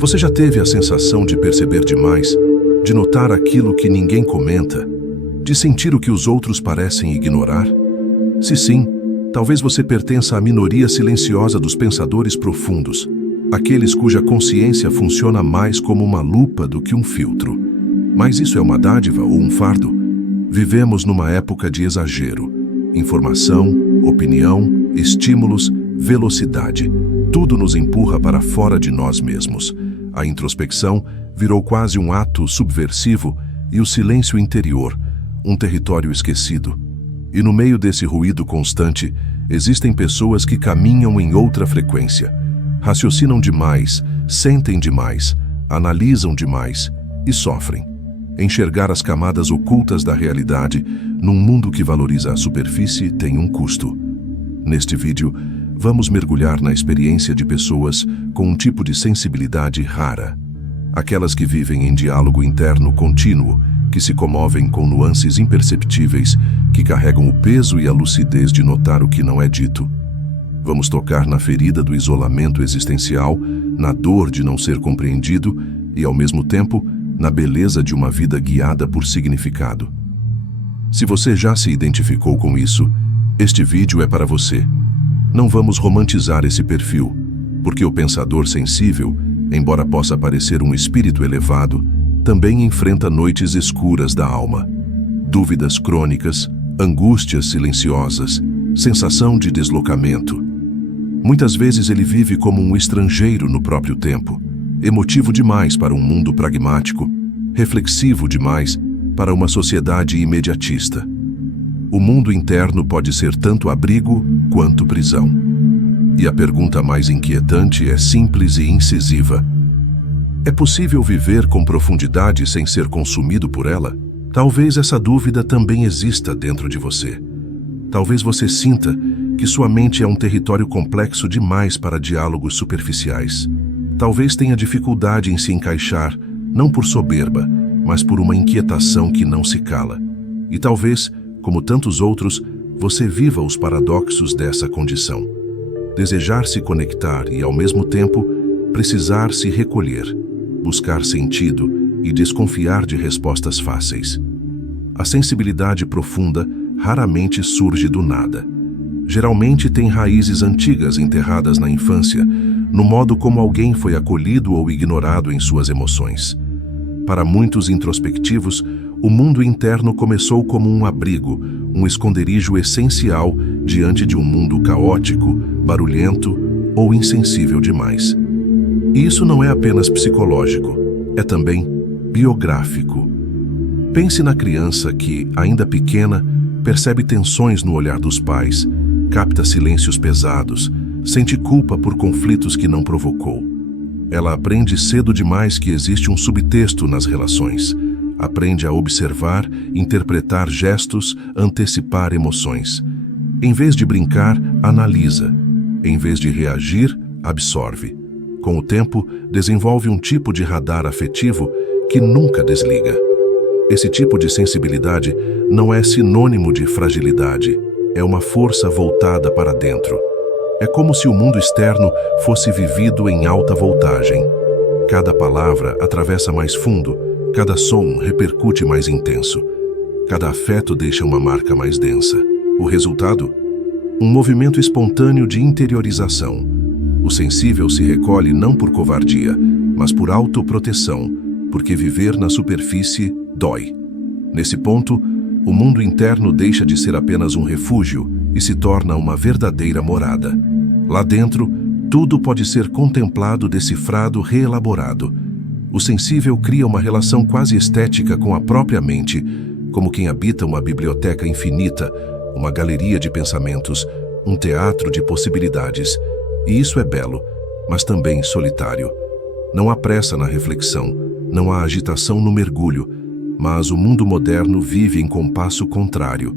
Você já teve a sensação de perceber demais, de notar aquilo que ninguém comenta, de sentir o que os outros parecem ignorar? Se sim, talvez você pertença à minoria silenciosa dos pensadores profundos, aqueles cuja consciência funciona mais como uma lupa do que um filtro. Mas isso é uma dádiva ou um fardo? Vivemos numa época de exagero. Informação, opinião, estímulos, velocidade. Tudo nos empurra para fora de nós mesmos. A introspecção virou quase um ato subversivo e o silêncio interior, um território esquecido. E no meio desse ruído constante, existem pessoas que caminham em outra frequência. Raciocinam demais, sentem demais, analisam demais e sofrem. Enxergar as camadas ocultas da realidade num mundo que valoriza a superfície tem um custo. Neste vídeo, vamos mergulhar na experiência de pessoas com um tipo de sensibilidade rara. Aquelas que vivem em diálogo interno contínuo, que se comovem com nuances imperceptíveis, que carregam o peso e a lucidez de notar o que não é dito. Vamos tocar na ferida do isolamento existencial, na dor de não ser compreendido e, ao mesmo tempo, na beleza de uma vida guiada por significado. Se você já se identificou com isso, este vídeo é para você. Não vamos romantizar esse perfil, porque o pensador sensível, embora possa parecer um espírito elevado, também enfrenta noites escuras da alma, dúvidas crônicas, angústias silenciosas, sensação de deslocamento. Muitas vezes ele vive como um estrangeiro no próprio tempo, emotivo demais para um mundo pragmático, reflexivo demais para uma sociedade imediatista. O mundo interno pode ser tanto abrigo quanto prisão. E a pergunta mais inquietante é simples e incisiva. É possível viver com profundidade sem ser consumido por ela? Talvez essa dúvida também exista dentro de você. Talvez você sinta que sua mente é um território complexo demais para diálogos superficiais. Talvez tenha dificuldade em se encaixar, não por soberba, mas por uma inquietação que não se cala. E talvez, como tantos outros, você viva os paradoxos dessa condição. Desejar se conectar e, ao mesmo tempo, precisar se recolher, buscar sentido e desconfiar de respostas fáceis. A sensibilidade profunda raramente surge do nada. Geralmente tem raízes antigas enterradas na infância, no modo como alguém foi acolhido ou ignorado em suas emoções. Para muitos introspectivos, o mundo interno começou como um abrigo, um esconderijo essencial diante de um mundo caótico, barulhento ou insensível demais. E isso não é apenas psicológico, é também biográfico. Pense na criança que, ainda pequena, percebe tensões no olhar dos pais, capta silêncios pesados, sente culpa por conflitos que não provocou. Ela aprende cedo demais que existe um subtexto nas relações. Aprende a observar, interpretar gestos, antecipar emoções. Em vez de brincar, analisa. Em vez de reagir, absorve. Com o tempo, desenvolve um tipo de radar afetivo que nunca desliga. Esse tipo de sensibilidade não é sinônimo de fragilidade, é uma força voltada para dentro. É como se o mundo externo fosse vivido em alta voltagem. Cada palavra atravessa mais fundo, cada som repercute mais intenso, cada afeto deixa uma marca mais densa. O resultado? Um movimento espontâneo de interiorização. O sensível se recolhe não por covardia, mas por autoproteção, porque viver na superfície dói. Nesse ponto, o mundo interno deixa de ser apenas um refúgio e se torna uma verdadeira morada. Lá dentro, tudo pode ser contemplado, decifrado, reelaborado. O sensível cria uma relação quase estética com a própria mente, como quem habita uma biblioteca infinita, uma galeria de pensamentos, um teatro de possibilidades. E isso é belo, mas também solitário. Não há pressa na reflexão, não há agitação no mergulho, mas o mundo moderno vive em compasso contrário.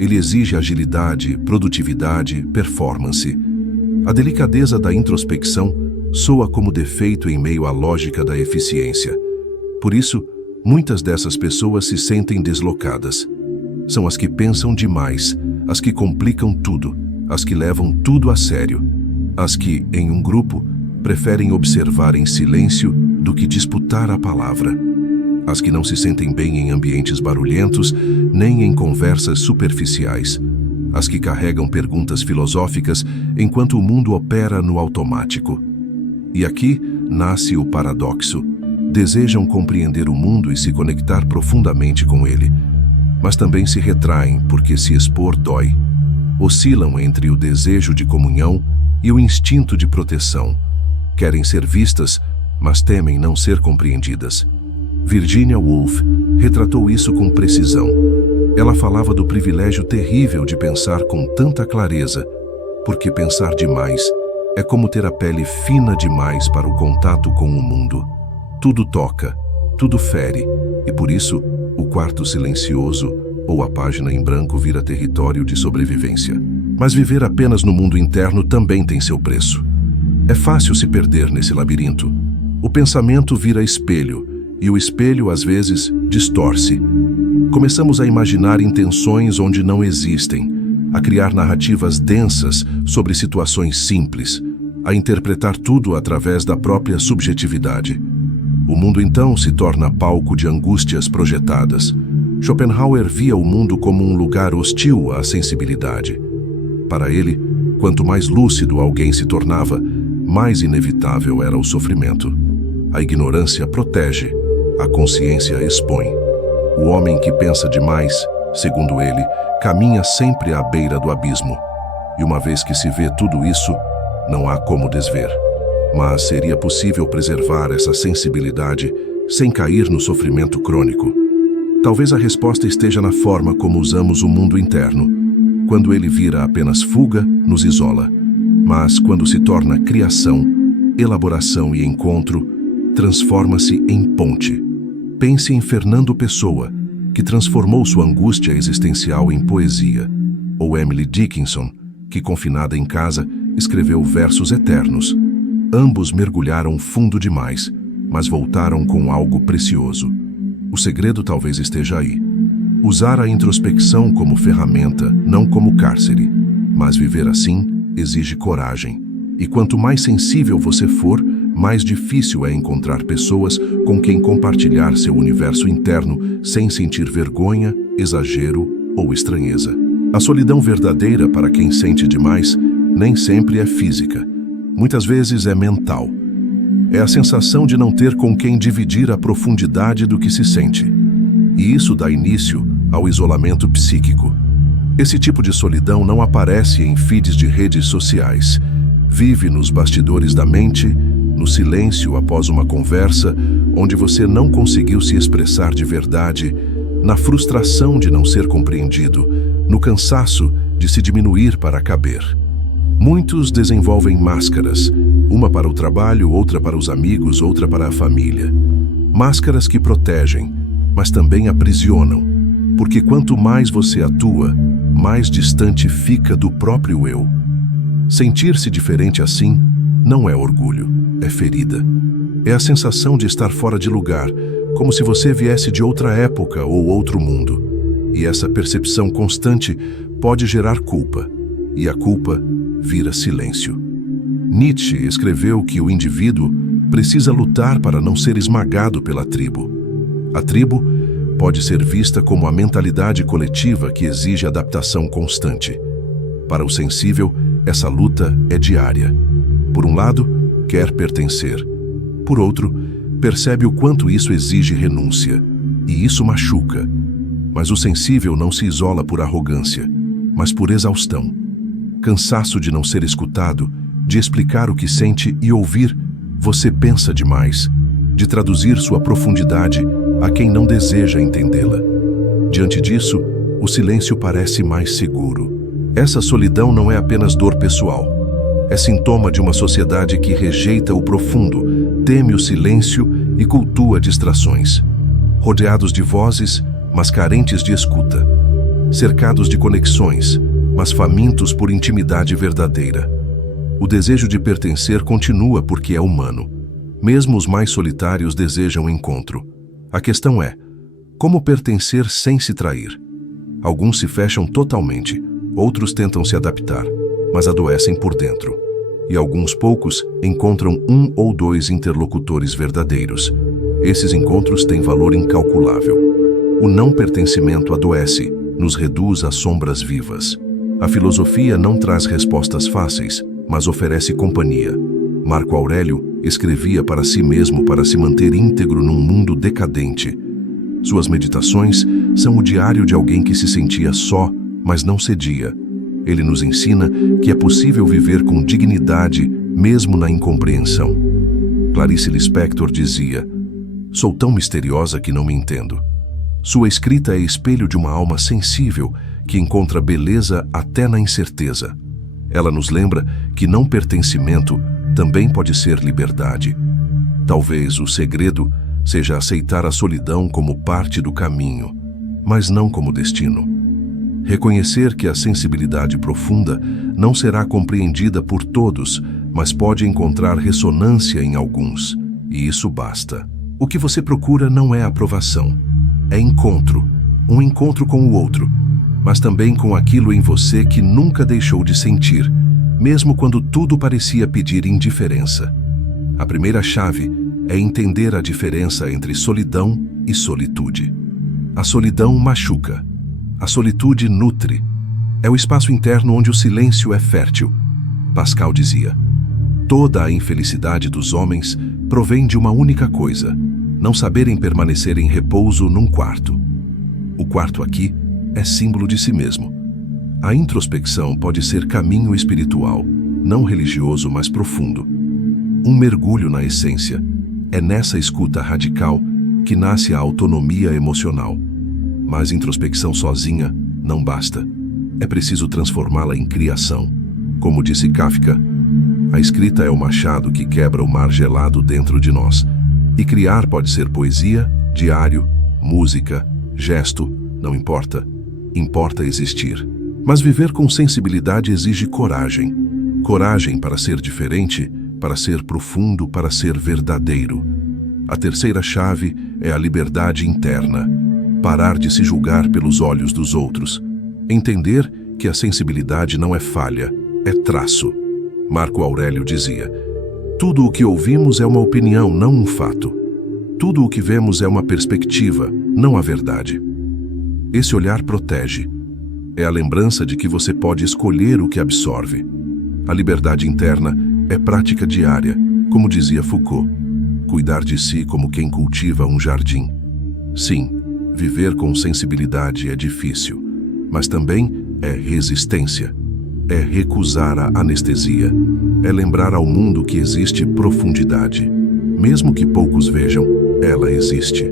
Ele exige agilidade, produtividade, performance. A delicadeza da introspecção soa como defeito em meio à lógica da eficiência. Por isso, muitas dessas pessoas se sentem deslocadas. São as que pensam demais, as que complicam tudo, as que levam tudo a sério, as que, em um grupo, preferem observar em silêncio do que disputar a palavra. As que não se sentem bem em ambientes barulhentos, nem em conversas superficiais. As que carregam perguntas filosóficas enquanto o mundo opera no automático. E aqui nasce o paradoxo. Desejam compreender o mundo e se conectar profundamente com ele, mas também se retraem porque se expor dói. Oscilam entre o desejo de comunhão e o instinto de proteção. Querem ser vistas, mas temem não ser compreendidas. Virginia Woolf retratou isso com precisão. Ela falava do privilégio terrível de pensar com tanta clareza, porque pensar demais é como ter a pele fina demais para o contato com o mundo. Tudo toca, tudo fere, e por isso o quarto silencioso ou a página em branco vira território de sobrevivência. Mas viver apenas no mundo interno também tem seu preço. É fácil se perder nesse labirinto. O pensamento vira espelho, e o espelho, às vezes, distorce. Começamos a imaginar intenções onde não existem, a criar narrativas densas sobre situações simples, a interpretar tudo através da própria subjetividade. O mundo então se torna palco de angústias projetadas. Schopenhauer via o mundo como um lugar hostil à sensibilidade. Para ele, quanto mais lúcido alguém se tornava, mais inevitável era o sofrimento. A ignorância protege, a consciência expõe. O homem que pensa demais, segundo ele, caminha sempre à beira do abismo. E uma vez que se vê tudo isso, não há como desver. Mas seria possível preservar essa sensibilidade sem cair no sofrimento crônico? Talvez a resposta esteja na forma como usamos o mundo interno. Quando ele vira apenas fuga, nos isola. Mas quando se torna criação, elaboração e encontro, transforma-se em ponte. Pense em Fernando Pessoa, que transformou sua angústia existencial em poesia, ou Emily Dickinson, que, confinada em casa, escreveu versos eternos. Ambos mergulharam fundo demais, mas voltaram com algo precioso. O segredo talvez esteja aí. Usar a introspecção como ferramenta, não como cárcere. Mas viver assim exige coragem. E quanto mais sensível você for, mais difícil é encontrar pessoas com quem compartilhar seu universo interno sem sentir vergonha, exagero ou estranheza. A solidão verdadeira para quem sente demais nem sempre é física. Muitas vezes é mental. É a sensação de não ter com quem dividir a profundidade do que se sente. E isso dá início ao isolamento psíquico. Esse tipo de solidão não aparece em feeds de redes sociais. Vive nos bastidores da mente, no silêncio após uma conversa, onde você não conseguiu se expressar de verdade, na frustração de não ser compreendido, no cansaço de se diminuir para caber. Muitos desenvolvem máscaras, uma para o trabalho, outra para os amigos, outra para a família. Máscaras que protegem, mas também aprisionam, porque quanto mais você atua, mais distante fica do próprio eu. Sentir-se diferente assim não é orgulho, é ferida. É a sensação de estar fora de lugar, como se você viesse de outra época ou outro mundo. E essa percepção constante pode gerar culpa, e a culpa vira silêncio. Nietzsche escreveu que o indivíduo precisa lutar para não ser esmagado pela tribo. A tribo pode ser vista como a mentalidade coletiva que exige adaptação constante. Para o sensível, essa luta é diária. Por um lado, quer pertencer. Por outro, percebe o quanto isso exige renúncia. E isso machuca. Mas o sensível não se isola por arrogância, mas por exaustão. Cansaço de não ser escutado, de explicar o que sente e ouvir, você pensa demais, de traduzir sua profundidade a quem não deseja entendê-la. Diante disso, o silêncio parece mais seguro. Essa solidão não é apenas dor pessoal. É sintoma de uma sociedade que rejeita o profundo, teme o silêncio e cultua distrações. Rodeados de vozes, mas carentes de escuta. Cercados de conexões, mas famintos por intimidade verdadeira. O desejo de pertencer continua porque é humano. Mesmo os mais solitários desejam encontro. A questão é, como pertencer sem se trair? Alguns se fecham totalmente, outros tentam se adaptar, mas adoecem por dentro. e alguns poucos encontram um ou dois interlocutores verdadeiros. Esses encontros têm valor incalculável. O não pertencimento adoece, nos reduz a sombras vivas. A filosofia não traz respostas fáceis, mas oferece companhia. Marco Aurélio escrevia para si mesmo para se manter íntegro num mundo decadente. Suas meditações são o diário de alguém que se sentia só, mas não cedia. Ele nos ensina que é possível viver com dignidade, mesmo na incompreensão. Clarice Lispector dizia: "Sou tão misteriosa que não me entendo." Sua escrita é espelho de uma alma sensível que encontra beleza até na incerteza. Ela nos lembra que não pertencimento também pode ser liberdade. Talvez o segredo seja aceitar a solidão como parte do caminho, mas não como destino. Reconhecer que a sensibilidade profunda não será compreendida por todos, mas pode encontrar ressonância em alguns, e isso basta. O que você procura não é aprovação, é encontro, um encontro com o outro, mas também com aquilo em você que nunca deixou de sentir, mesmo quando tudo parecia pedir indiferença. A primeira chave é entender a diferença entre solidão e solitude. A solidão machuca, a solitude nutre. É o espaço interno onde o silêncio é fértil. Pascal dizia: "Toda a infelicidade dos homens provém de uma única coisa: não saberem permanecer em repouso num quarto." O quarto aqui é símbolo de si mesmo. A introspecção pode ser caminho espiritual, não religioso, mas profundo. Um mergulho na essência. É nessa escuta radical que nasce a autonomia emocional. Mas introspecção sozinha não basta. É preciso transformá-la em criação. Como disse Kafka, a escrita é o machado que quebra o mar gelado dentro de nós. E criar pode ser poesia, diário, música, gesto, não importa. Importa existir. Mas viver com sensibilidade exige coragem. Coragem para ser diferente, para ser profundo, para ser verdadeiro. A terceira chave é a liberdade interna. Parar de se julgar pelos olhos dos outros. Entender que a sensibilidade não é falha, é traço. Marco Aurélio dizia: "Tudo o que ouvimos é uma opinião, não um fato. Tudo o que vemos é uma perspectiva, não a verdade." Esse olhar protege. É a lembrança de que você pode escolher o que absorve. A liberdade interna é prática diária, como dizia Foucault. Cuidar de si como quem cultiva um jardim. Sim, viver com sensibilidade é difícil, mas também é resistência. É recusar a anestesia. É lembrar ao mundo que existe profundidade. Mesmo que poucos vejam, ela existe.